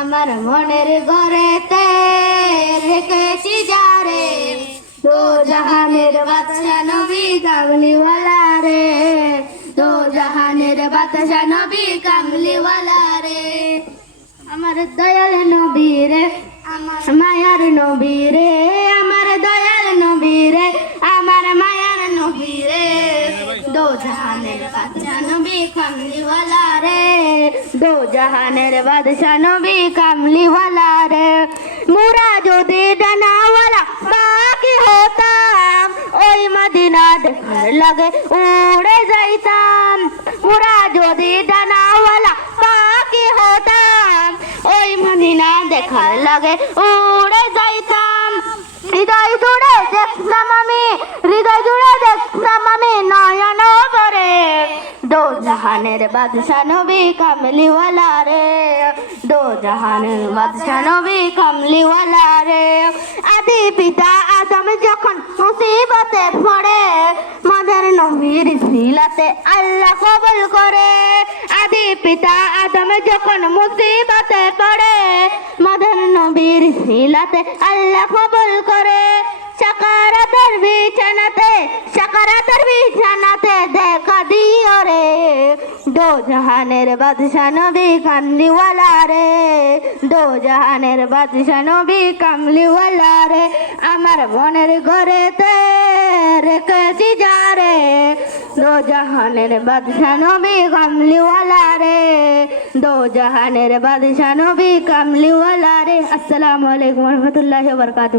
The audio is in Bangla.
আমার মনের ঘরেতে রেখেছি যারে, দো জাহানের বাদশা নবী কামলিওয়ালা রে, দো জাহানের বাদশা নবী কামলিওয়ালা রে। আমার দয়াল নবী রে, আমার মায়ার নবী রে, আমার দয়াল নবী রে, আমার মায়ার নবী রে, দো জাহানের বাদশা নবী কামলিওয়ালা রে, দো জাহানের বাদশা নবী কামলিওয়ালা রে। মোরা যদি ডানাওয়ালা বাকি হতাম, ওই মদিনা দেখার লাগে উড়ে যাইতাম। মোরা যদি ডানাওয়ালা বাকি হতাম, ওই মদিনা দেখার লাগে উড়ে যাইতাম। হৃদয় জুড়ে দেখতাম আমি, হৃদয় জুড়ে দেখতাম আমি নয়ন ভরে, দো জাহানের বাদশা নবী কামলিওয়ালা রে, দো জাহানের বাদশা নবী কামলিওয়ালা রে। আদি পিতা আদম যখন মুসিবতে পড়ে, মদের নবীর সিলাতে আল্লাহ কবুল করে। আদি পিতা আদম যখন মুসিবতে পড়ে, মদের নবীর সিলাতে আল্লাহ কবুল করে। সাকারাতের বিছানাতে, সাকারাতের বিছানাতে দেখা দিও রে, দো জাহানের বাদশা নবী কামলিওয়ালা রে, দো জাহানের বাদশা নবী কামলিওয়ালা রে। আমার মনের ঘরেতে রেখেছি যারে, দো জাহানের বাদশা নবী কামলিওয়ালা রে, দো জাহানের বাদশা নবী কামলিওয়ালা রে। আসসালামু আলাইকুম ওয়া রাহমাতুল্লাহি ওয়া বারাকাতুহু।